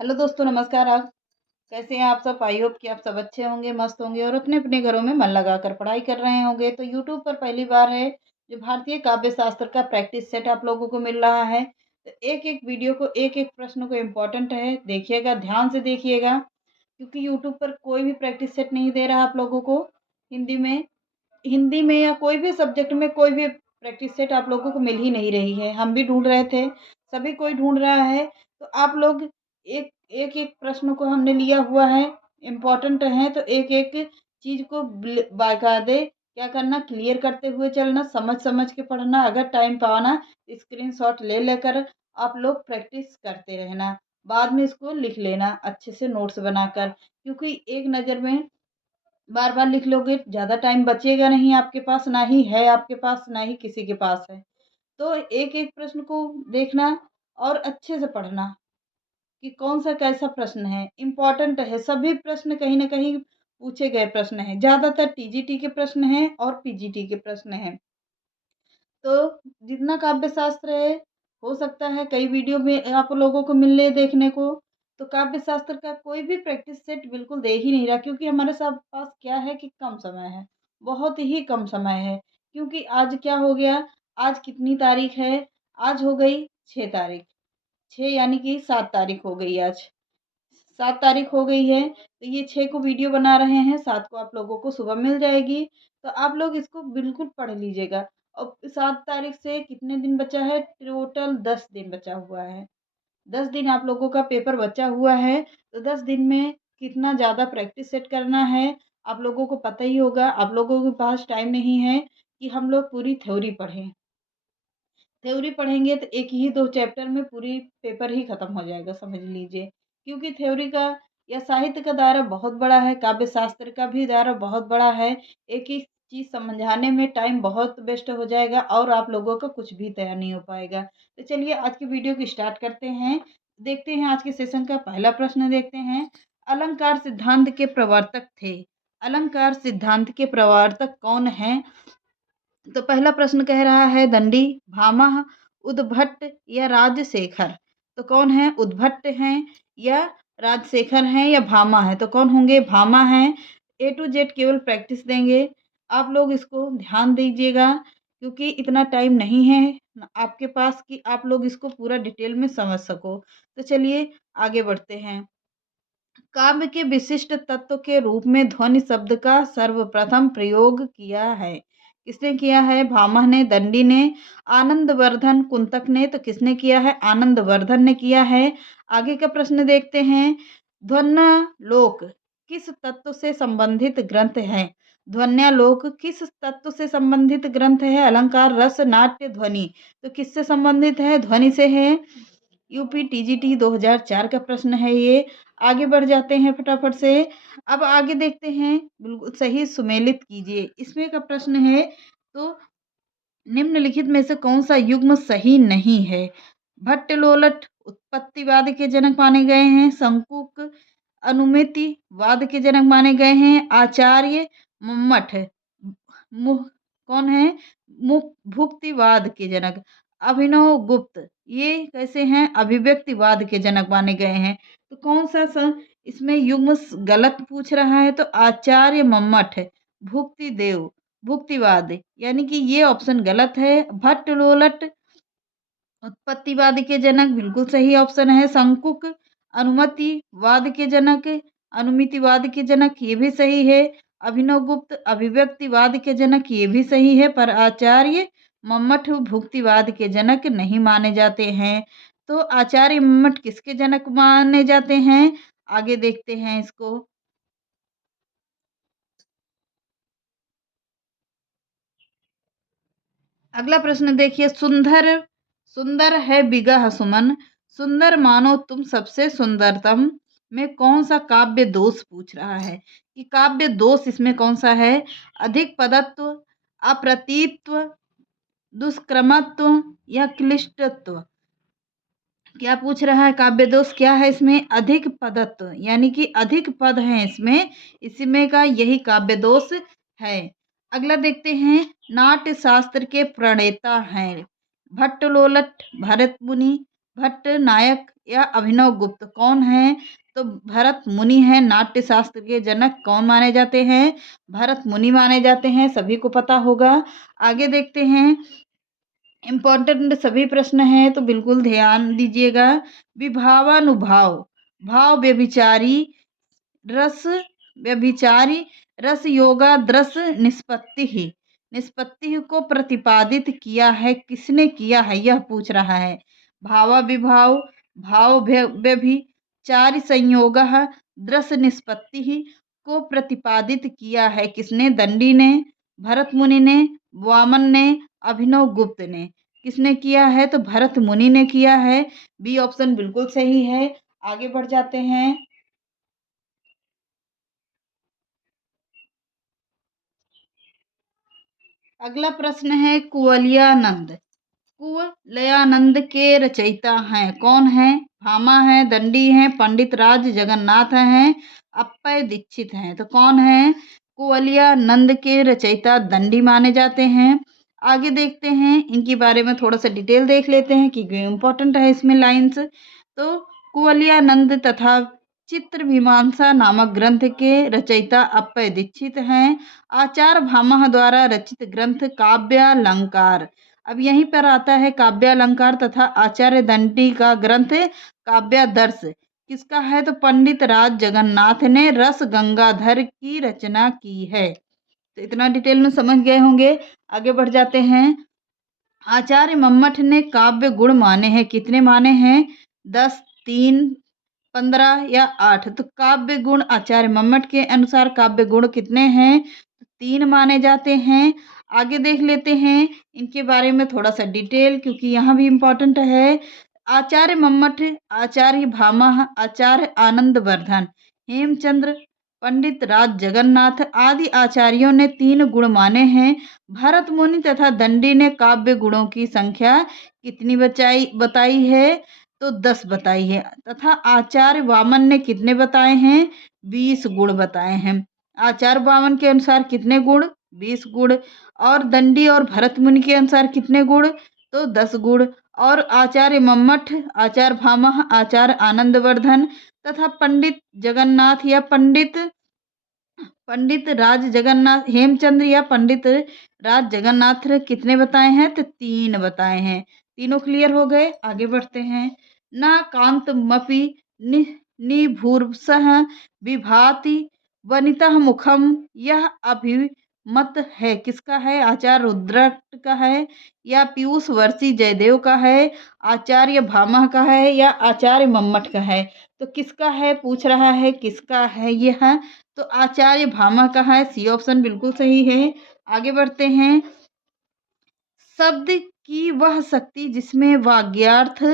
Hello दोस्तों, नमस्कार। आप कैसे हैं? आप सब, आई होप कि आप सब अच्छे होंगे, मस्त होंगे और अपने अपने घरों में मन लगाकर पढ़ाई कर रहे होंगे। तो यूट्यूब पर पहली बार है जो भारतीय काव्य शास्त्र का प्रैक्टिस सेट आप लोगों को मिल रहा है। तो एक एक वीडियो को, एक एक प्रश्न को इम्पोर्टेंट है, देखिएगा, ध्यान से देखिएगा, क्योंकि यूट्यूब पर कोई भी प्रैक्टिस सेट नहीं दे रहा आप लोगों को। हिंदी में हिंदी में या कोई भी सब्जेक्ट में कोई भी प्रैक्टिस सेट आप लोगों को मिल ही नहीं रही है। हम भी ढूंढ रहे थे, सभी कोई ढूंढ रहा है। तो आप लोग एक एक एक प्रश्न को हमने लिया हुआ है, इम्पोर्टेंट है, तो एक एक चीज को बाकायदे क्या करना, क्लियर करते हुए चलना, समझ समझ के पढ़ना। अगर टाइम पाना, स्क्रीनशॉट ले लेकर आप लोग प्रैक्टिस करते रहना। बाद में इसको लिख लेना अच्छे से नोट्स बनाकर, क्योंकि एक नज़र में बार बार लिख लोगे, ज़्यादा टाइम बचेगा नहीं आपके पास, ना ही है आपके पास, ना ही किसी के पास है। तो एक एक प्रश्न को देखना और अच्छे से पढ़ना कि कौन सा कैसा प्रश्न है, इम्पोर्टेंट है। सभी प्रश्न कहीं ना कहीं पूछे गए प्रश्न हैं, ज़्यादातर टीजीटी के प्रश्न हैं और पीजीटी के प्रश्न हैं। तो जितना काव्य शास्त्र है, हो सकता है कई वीडियो में आप लोगों को मिलने देखने को। तो काव्य शास्त्र का कोई भी प्रैक्टिस सेट बिल्कुल दे ही नहीं रहा, क्योंकि हमारे सब पास क्या है कि कम समय है, बहुत ही कम समय है। क्योंकि आज क्या हो गया, आज कितनी तारीख है? आज हो गई 6 तारीख। 6 यानी कि 7 तारीख हो गई आज। 7 तारीख हो गई है, तो ये 6 को वीडियो बना रहे हैं, 7 को आप लोगों को सुबह मिल जाएगी। तो आप लोग इसको बिल्कुल पढ़ लीजिएगा। और 7 तारीख से कितने दिन बचा है? टोटल 10 दिन बचा हुआ है। 10 दिन आप लोगों का पेपर बचा हुआ है। तो 10 दिन में कितना ज़्यादा प्रैक्टिस सेट करना है, आप लोगों को पता ही होगा। आप लोगों के पास टाइम नहीं है कि हम लोग पूरी थ्योरी पढ़ें। थ्योरी पढ़ेंगे तो एक ही दो चैप्टर में पूरी पेपर ही खत्म हो जाएगा, समझ लीजिए। क्योंकि थ्योरी का या साहित्य का दायरा बहुत बड़ा है, काव्य शास्त्र का भी दायरा बहुत बड़ा है। एक एक चीज समझाने में टाइम बहुत वेस्ट हो जाएगा और आप लोगों का कुछ भी तैयार नहीं हो पाएगा। तो चलिए आज की वीडियो को स्टार्ट करते हैं। देखते हैं आज के सेशन का पहला प्रश्न, देखते हैं। अलंकार सिद्धांत के प्रवर्तक थे। अलंकार सिद्धांत के प्रवर्तक कौन है? तो पहला प्रश्न कह रहा है दंडी, भामह, उद्भट या राजशेखर। तो कौन है? उद्भट हैं या राजशेखर हैं या भामा है? तो कौन होंगे? भामा हैं। ए टू जेड केवल प्रैक्टिस देंगे, आप लोग इसको ध्यान दीजिएगा, क्योंकि इतना टाइम नहीं है आपके पास कि आप लोग इसको पूरा डिटेल में समझ सको। तो चलिए आगे बढ़ते हैं। काव्य के विशिष्ट तत्व के रूप में ध्वनि शब्द का सर्वप्रथम प्रयोग किया है। किसने किया है? भामह ने, दंडी ने, आनंदवर्धन, कुंतक ने। तो किसने किया है? आनंदवर्धन ने किया है। आगे का प्रश्न देखते हैं। ध्वन्यालोक किस तत्व से संबंधित ग्रंथ है? ध्वन्यालोक किस तत्व से संबंधित ग्रंथ है? अलंकार रस नाट्य ध्वनि। तो किससे संबंधित है? ध्वनि से है। यूपी टीजीटी 2004 का प्रश्न है ये। आगे बढ़ जाते हैं फटाफट से। अब आगे देखते हैं, बिल्कुल सही सुमेलित कीजिए, इसमें का प्रश्न है। तो निम्नलिखित में से कौन सा युग्म सही नहीं है? भट्टलोलट उत्पत्तिवाद के जनक माने गए हैं। शंकुक अनुमितिवाद के जनक माने गए हैं। आचार्य मम्मट मुह कौन है? भुक्तिवाद के जनक। अभिनव गुप्त ये कैसे हैं? अभिव्यक्तिवाद के जनक माने गए हैं। तो कौन सा इसमें युग्म गलत पूछ रहा है? तो आचार्य मम्मट है, भुक्ति देव, भुक्तिवाद, यानी कि ये ऑप्शन गलत है। भट्टलोलट उत्पत्तिवाद के जनक बिल्कुल सही ऑप्शन है। शंकुक अनुमतिवाद के जनक, अनुमितिवाद के जनक, ये भी सही है। अभिनव गुप्त अभिव्यक्तिवाद के जनक, ये भी सही है। पर आचार्य मम्मट भुक्तिवाद के जनक नहीं माने जाते हैं। तो आचार्य मम्मट किसके जनक माने जाते हैं? आगे देखते हैं इसको। अगला प्रश्न देखिए। सुंदर सुंदर है बिगह सुमन, सुंदर मानो तुम सबसे सुंदरतम में कौन सा काव्य दोष पूछ रहा है? कि काव्य दोष इसमें कौन सा है? अधिक पदत्व, अप्रतीत्व, दुष्क्रमत्व या क्लिष्टत्व। क्या पूछ रहा है? काव्य दोष क्या है इसमें? अधिक पदत्व, यानी कि अधिक पद हैं इसमें, इसमें का यही काव्य दोष है। अगला देखते हैं। नाट्य शास्त्र के प्रणेता हैं भट्टलोलट, भरत मुनि, भट्ट नायक या अभिनव गुप्त कौन है? तो भरत मुनि हैं। नाट्य शास्त्र के जनक कौन माने जाते हैं? भरत मुनि माने जाते हैं, सभी को पता होगा। आगे देखते हैं, इम्पोर्टेंट सभी प्रश्न हैं तो बिल्कुल ध्यान दीजिएगा। विभावानुभाव, भाव व्यभिचारी रस, व्यभिचारी रस योगा दृस निष्पत्ति ही, निष्पत्ति को प्रतिपादित किया है, किसने किया है यह पूछ रहा है। भावा विभाव, भाव व्यभिचारी संयोग दृस निष्पत्ति ही को प्रतिपादित किया है किसने? दंडी ने, भरत मुनि ने, वामन ने, अभिनव गुप्त ने। किसने किया है? तो भरत मुनि ने किया है। बी ऑप्शन बिल्कुल सही है। आगे बढ़ जाते हैं। अगला प्रश्न है कुवलयानंद। कुवलयानंद के रचयिता हैं कौन है? भामा है, दंडी है, पंडित राज जगन्नाथ हैं, अप्पय दीक्षित हैं। तो कौन है? कुवलयानंद के रचयिता दंडी माने जाते हैं। आगे देखते हैं, इनके बारे में थोड़ा सा डिटेल देख लेते हैं कि इम्पोर्टेंट है इसमें लाइंस। तो कुवलयानंद तथा चित्रमीमांसा नामक ग्रंथ के रचयिता अप्पय दीक्षित हैं। आचार्य भामह द्वारा रचित ग्रंथ काव्यालंकार। अब यहीं पर आता है काव्यालंकार तथा आचार्य दंडी का ग्रंथ काव्यादर्श किसका है? तो पंडित राज जगन्नाथ ने रस गंगाधर की रचना की है। तो इतना डिटेल में समझ गए होंगे। आगे बढ़ जाते हैं। आचार्य मम्मट ने काव्य गुण माने हैं, कितने माने हैं? 10, 3, 15 या 8। तो काव्य गुण आचार्य मम्मट के अनुसार काव्य गुण कितने हैं? 3 माने जाते हैं। आगे देख लेते हैं इनके बारे में थोड़ा सा डिटेल, क्योंकि यहाँ भी इम्पोर्टेंट है। आचार्य मम्मट, आचार्य भामह, आचार्य आनंदवर्धन, हेमचंद्र, पंडित राज जगन्नाथ आदि आचार्यों ने 3 गुण माने हैं। भरत मुनि तथा दंडी ने काव्य गुणों की संख्या कितनी बताई है? तो 10 बताई है। तथा आचार्य वामन ने कितने बताए हैं? 20 गुण बताए हैं। आचार्य वामन के अनुसार कितने गुण? 20 गुण। और दंडी और भरत मुनि के अनुसार कितने गुण? तो 10 गुण। और आचार्य मम्मट, आचार्य भामह, आचार्य आनंदवर्धन तथा पंडित जगन्नाथ या पंडित राज जगन्नाथ, हेमचंद्र या पंडित राज जगन्नाथ कितने बताए हैं? तो 3 बताए हैं। तीनों क्लियर हो गए। आगे बढ़ते हैं। ना कांतमपि निभूर्सः विभाति वनिता मुखम, यह अभिमत है किसका है? आचार्य रुद्रट का है या पीयूष वर्षी जयदेव का है, आचार्य भामह का है या आचार्य मम्मट का है? तो किसका है पूछ रहा है, किसका है यह? तो आचार्य भामह का है। सी ऑप्शन बिल्कुल सही है। आगे बढ़ते हैं। शब्द की वह शक्ति जिसमें वाग्यार्थ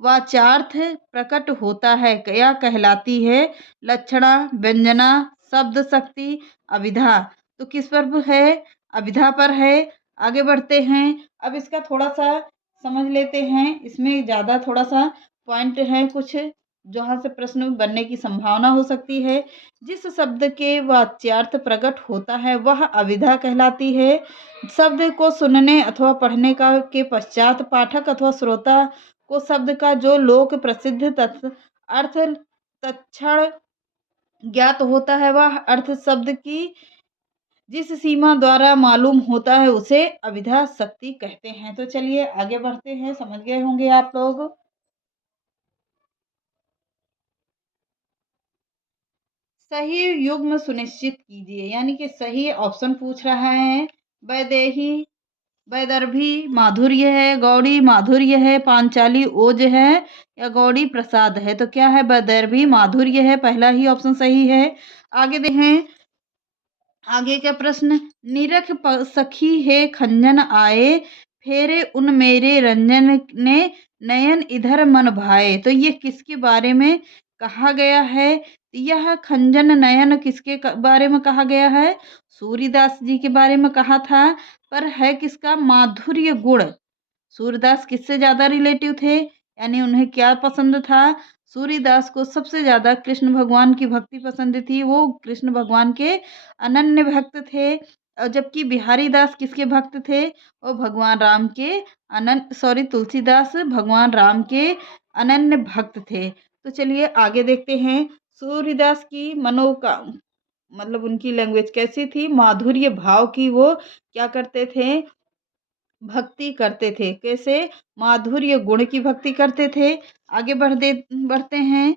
वाचार्थ प्रकट होता है क्या कहलाती है? लक्षणा, व्यंजना, शब्द शक्ति, अभिधा। तो किस पर है? अभिधा पर है। आगे बढ़ते हैं। अब इसका थोड़ा सा समझ लेते हैं। इसमें ज़्यादा थोड़ा सा पॉइंट है कुछ जहाँ से प्रश्न बनने की संभावना हो सकती है। जिस शब्द के वाच्यार्थ प्रकट होता है वह अभिधा कहलाती है। शब्द को सुनने अथवा पढ़ने का के पश्चात पाठक अथवा श्रोता को शब्द का जो लोक प्रसिद्ध अर्थ तत्क्षण ज्ञात होता है, वह अर्थ शब्द की जिस सीमा द्वारा मालूम होता है उसे अभिधा शक्ति कहते हैं। तो चलिए आगे बढ़ते हैं। समझ गए होंगे आप लोग। सही युग्म सुनिश्चित कीजिए, यानी कि सही ऑप्शन पूछ रहा है। वैदेही, वैदर्भी माधुर्य है, गौड़ी माधुर्य है, पांचाली ओज है या गौड़ी प्रसाद है? तो क्या है? वैदर्भी माधुर्य है, पहला ही ऑप्शन सही है। आगे देखें, आगे का प्रश्न, निरख सखी है खंजन आए, फेरे उन मेरे रंजन ने, नयन इधर मन भाए। तो ये किसके बारे में कहा गया है? यह खंजन नयन किसके बारे में कहा गया है? सूर्यदास जी के बारे में कहा था। पर है किसका? माधुर्य गुण। सूर्यदास किससे ज़्यादा रिलेटिव थे, यानी उन्हें क्या पसंद था? सूर्यदास को सबसे ज़्यादा कृष्ण भगवान की भक्ति पसंद थी। वो कृष्ण भगवान के अनन्य भक्त थे। और जबकि बिहारी दास किसके भक्त थे? वो भगवान राम के तुलसीदास भगवान राम के अनन्य भक्त थे। तो चलिए आगे देखते हैं। सूर्यदास की मनोका मतलब उनकी लैंग्वेज कैसी थी? माधुर्य भाव की वो क्या करते थे? भक्ति करते थे। कैसे? माधुर्य गुण की भक्ति करते थे। आगे बढ़ते हैं।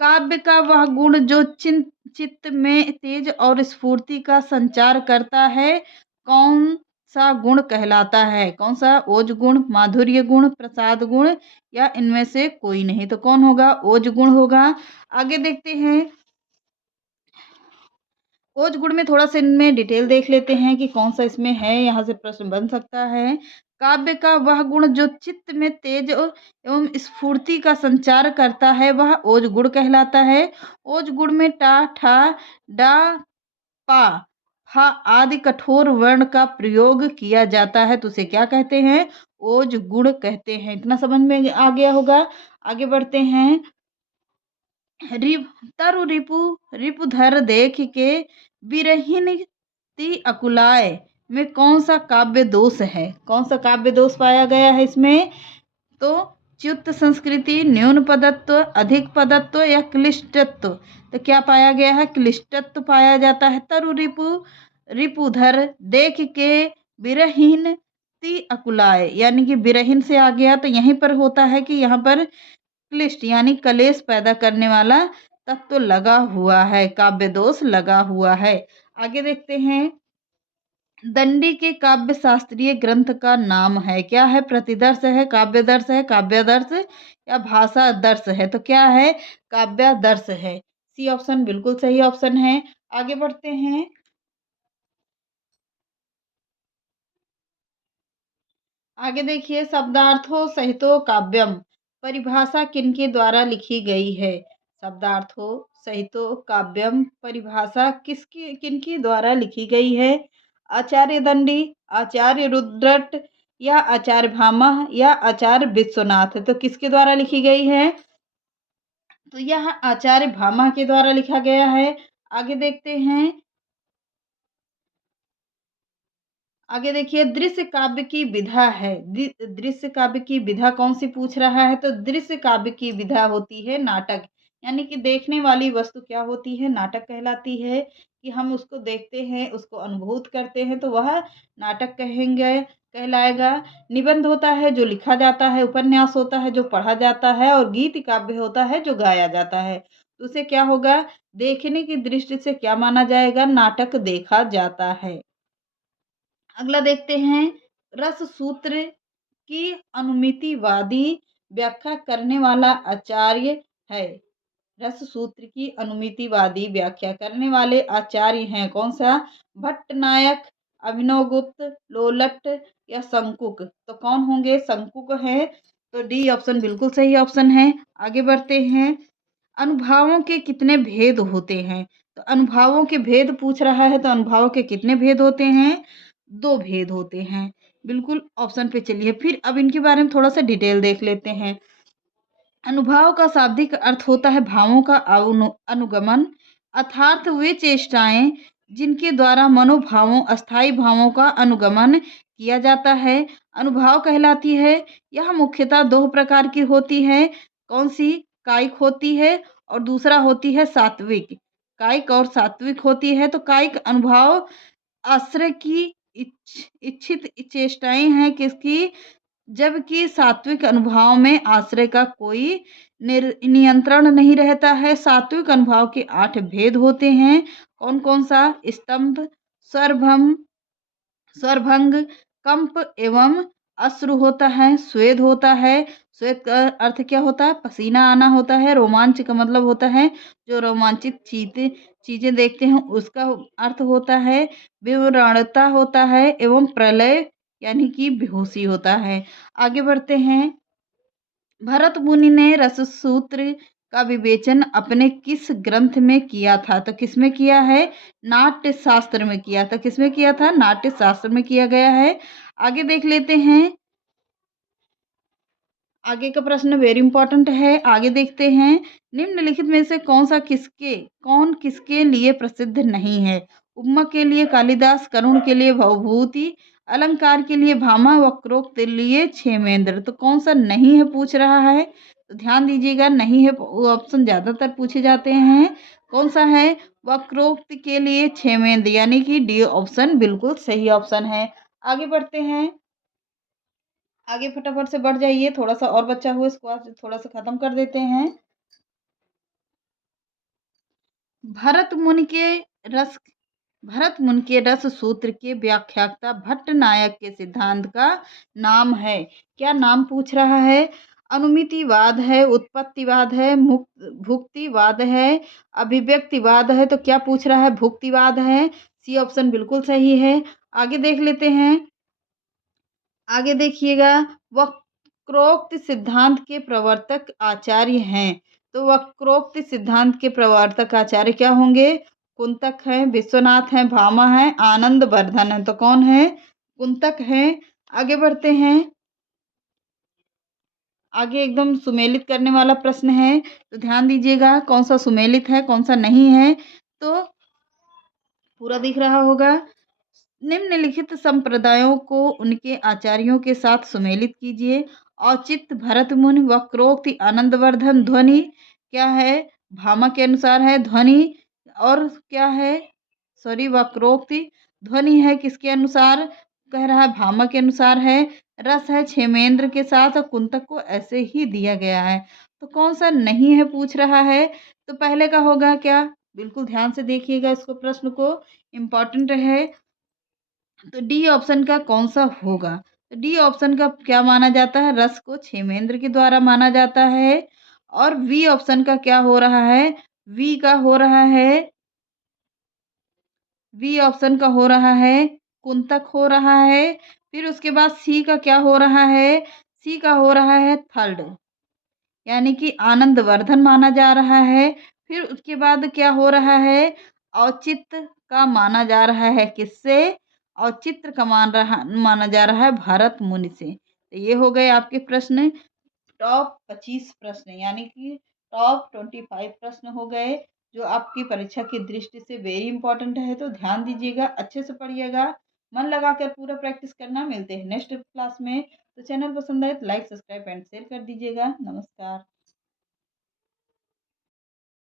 काव्य का वह गुण जो चित्त में तेज और स्फूर्ति का संचार करता है, कौन सा गुण कहलाता है? कौन सा? ओज गुण, माधुर्य गुण, प्रसाद गुण या इनमें से कोई नहीं। तो कौन होगा? ओज गुण होगा। आगे देखते हैं। ओज गुण में थोड़ा सा इनमें डिटेल देख लेते हैं कि कौन सा इसमें है, यहाँ से प्रश्न बन सकता है। काव्य का वह गुण जो चित्त में तेज एवं स्फूर्ति का संचार करता है वह ओज गुण कहलाता है। ओज गुण में टा, ठा, डा, पा, फा आदि कठोर वर्ण का प्रयोग किया जाता है तो उसे क्या कहते हैं? ओज गुण कहते हैं। इतना समझ में आ गया होगा। आगे बढ़ते हैं। तरु रिपु रिपुधर देख के बिरहिन ती अकुलाए में कौन सा काव्य दोष है? कौन सा काव्य दोष पाया गया है इसमें? तो च्युत संस्कृति, न्यून पदत्व, अधिक पदत्व या क्लिष्टत्व। तो क्या पाया गया है? क्लिष्टत्व पाया जाता है। तरु रिपुधर देख के बिरहीन ती अकुलाए, यानी कि बिरहीन से आ गया तो यहीं पर होता है कि यहाँ पर क्लिष्ट यानी कलेश पैदा करने वाला तत्व लगा हुआ है, काव्य दोष लगा हुआ है। आगे देखते हैं। दंडी के काव्य शास्त्रीय ग्रंथ का नाम है? क्या है? प्रतिदर्श है, काव्यदर्श है, काव्यादर्श या भाषा दर्श है? तो क्या है? काव्यादर्श है। सी ऑप्शन बिल्कुल सही ऑप्शन है। आगे बढ़ते हैं। आगे देखिए। शब्दार्थों सहितो काव्यम परिभाषा किनके द्वारा लिखी गई है? शब्दार्थों सहितो काव्यम परिभाषा किसकी किनके द्वारा लिखी गई है? आचार्य दंडी, आचार्य रुद्रट या आचार्य भामा या आचार्य विश्वनाथ। तो किसके द्वारा लिखी गई है? तो यह आचार्य भामा के द्वारा लिखा गया है। आगे देखते हैं। आगे देखिए। दृश्य काव्य की विधा है। दृश्य काव्य की विधा कौन सी पूछ रहा है? तो दृश्य काव्य की विधा होती है नाटक। यानी कि देखने वाली वस्तु क्या होती है? नाटक कहलाती है। कि हम उसको देखते हैं, उसको अनुभूत करते हैं तो वह नाटक कहेंगे, कहलाएगा। निबंध होता है जो लिखा जाता है, उपन्यास होता है जो पढ़ा जाता है और गीत काव्य होता है जो गाया जाता है। तो उसे क्या होगा? देखने की दृष्टि से क्या माना जाएगा? नाटक देखा जाता है। अगला देखते हैं। रस सूत्र की अनुमितिवादी व्याख्या करने वाला आचार्य है। रस सूत्र की अनुमितिवादी व्याख्या करने वाले आचार्य हैं कौन सा? भट्टनायक, अभिनवगुप्त, लोलट या शंकुक। तो कौन होंगे? शंकुक है। तो डी ऑप्शन बिल्कुल सही ऑप्शन है। आगे बढ़ते हैं। अनुभावों के कितने भेद होते हैं? तो अनुभावों के भेद पूछ रहा है तो अनुभावों के कितने भेद होते हैं? 2 भेद होते हैं। बिल्कुल ऑप्शन पे चलिए। फिर अब इनके बारे में थोड़ा सा डिटेल देख लेते हैं। अनुभाव का शाब्दिक अर्थ होता है भावों का अनुगमन, अर्थात वे चेष्टाएं जिनके द्वारा मनोभावों अस्थायी भावों का अनुगमन किया जाता है अनुभाव कहलाती है। यह मुख्यतः 2 प्रकार की होती है। कौन सी? कायिक होती है और दूसरा होती है सात्विक। कायिक और सात्विक होती है। तो कायिक अनुभाव आश्रय की इच्छित चेष्टाएं हैं किसकी? जबकि सात्विक अनुभाव में आश्रय का कोई नियंत्रण नहीं रहता है। सात्विक अनुभाव के 8 भेद होते हैं। कौन कौन सा? स्तंभ, स्वरभम, स्वरभंग, कंप एवं अश्रु होता है, स्वेद होता है। स्वेद का अर्थ क्या होता है? पसीना आना होता है। रोमांच का मतलब होता है जो रोमांचित चीजें देखते हैं उसका अर्थ होता है। विवरणता होता है एवं प्रलय यानी कि बेहोशी होता है। आगे बढ़ते हैं। भरत मुनि ने रससूत्र का विवेचन अपने किस ग्रंथ में किया था? तो किसमें किया है? नाट्य शास्त्र में किया था। किसमें किया था? नाट्य शास्त्र में किया गया है। आगे देख लेते हैं। आगे का प्रश्न वेरी इंपॉर्टेंट है। आगे देखते हैं। निम्नलिखित में से कौन किसके लिए प्रसिद्ध नहीं है? उपमा के लिए कालिदास, करुण के लिए भवभूति, अलंकार के लिए भामा, वक्रोक्त लिए क्षेमेंद्र। तो कौन सा नहीं है पूछ रहा है, तो ध्यान दीजिएगा, नहीं है वो ऑप्शन ज़्यादातर पूछे जाते हैं। कौन सा है, वक्रोक्त के लिए क्षेमेंद्र, यानी कि डी ऑप्शन बिल्कुल सही ऑप्शन है। आगे बढ़ते हैं, आगे फटाफट से बढ़ जाइए, थोड़ा सा और बचा हुआ इसको आज थोड़ा सा खत्म कर देते हैं। भरत मुनि के रस भरत मुनि के रस सूत्र के व्याख्याता भट्ट नायक के सिद्धांत का नाम है। क्या नाम पूछ रहा है, अनुमितिवाद है, उत्पत्तिवाद है, मुक्त भुक्तिवाद है, अभिव्यक्तिवाद है। तो क्या पूछ रहा है, भुक्तिवाद है। सी ऑप्शन बिल्कुल सही है। आगे देख लेते हैं, आगे देखिएगा, वक्रोक्त सिद्धांत के प्रवर्तक आचार्य हैं। तो वक्रोक्त सिद्धांत के प्रवर्तक आचार्य क्या होंगे, कुंतक है, विश्वनाथ है, भामा है, आनंद वर्धन है। तो कौन है, कुंतक है। आगे बढ़ते हैं, आगे एकदम सुमेलित करने वाला प्रश्न है, तो ध्यान दीजिएगा कौन सा सुमेलित है कौन सा नहीं है, तो पूरा दिख रहा होगा। निम्नलिखित संप्रदायों को उनके आचार्यों के साथ सुमेलित कीजिए। औचित्य भरत मुनि, वक्रोक्ति आनंदवर्धन, ध्वनि क्या है, भामा के अनुसार है ध्वनि, और क्या है, सॉरी वक्रोक्ति, ध्वनि है किसके अनुसार, कह रहा है भामा के अनुसार है। रस है क्षेमेंद्र के साथ, और कुंतक को ऐसे ही दिया गया है। तो कौन सा नहीं है पूछ रहा है, तो पहले का होगा क्या, बिल्कुल ध्यान से देखिएगा इसको, प्रश्न को, इम्पॉर्टेंट है। तो डी ऑप्शन का कौन सा होगा, तो डी ऑप्शन का क्या माना जाता है, रस को क्षेमेंद्र के द्वारा माना जाता है। और वी ऑप्शन का क्या हो रहा है, वी का हो रहा है, वी ऑप्शन का हो रहा है कुंतक हो रहा है। फिर उसके बाद सी का क्या हो रहा है, सी का हो रहा है थर्ड, यानी कि आनंदवर्धन माना जा रहा है। फिर उसके बाद क्या हो रहा है, औचित्य का माना जा रहा है किससे, औचित्य का माना जा रहा है भरत मुनि से। तो ये हो गए आपके प्रश्न, टॉप 25 प्रश्न, यानी कि टॉप 25 प्रश्न हो गए, जो आपकी परीक्षा की दृष्टि से वेरी इंपॉर्टेंट है। तो ध्यान दीजिएगा, अच्छे से पढ़िएगा, मन लगाकर पूरा प्रैक्टिस करना। मिलते हैं नेक्स्ट क्लास में। तो चैनल पसंद आए तो लाइक, सब्सक्राइब एंड शेयर कर दीजिएगा। नमस्कार।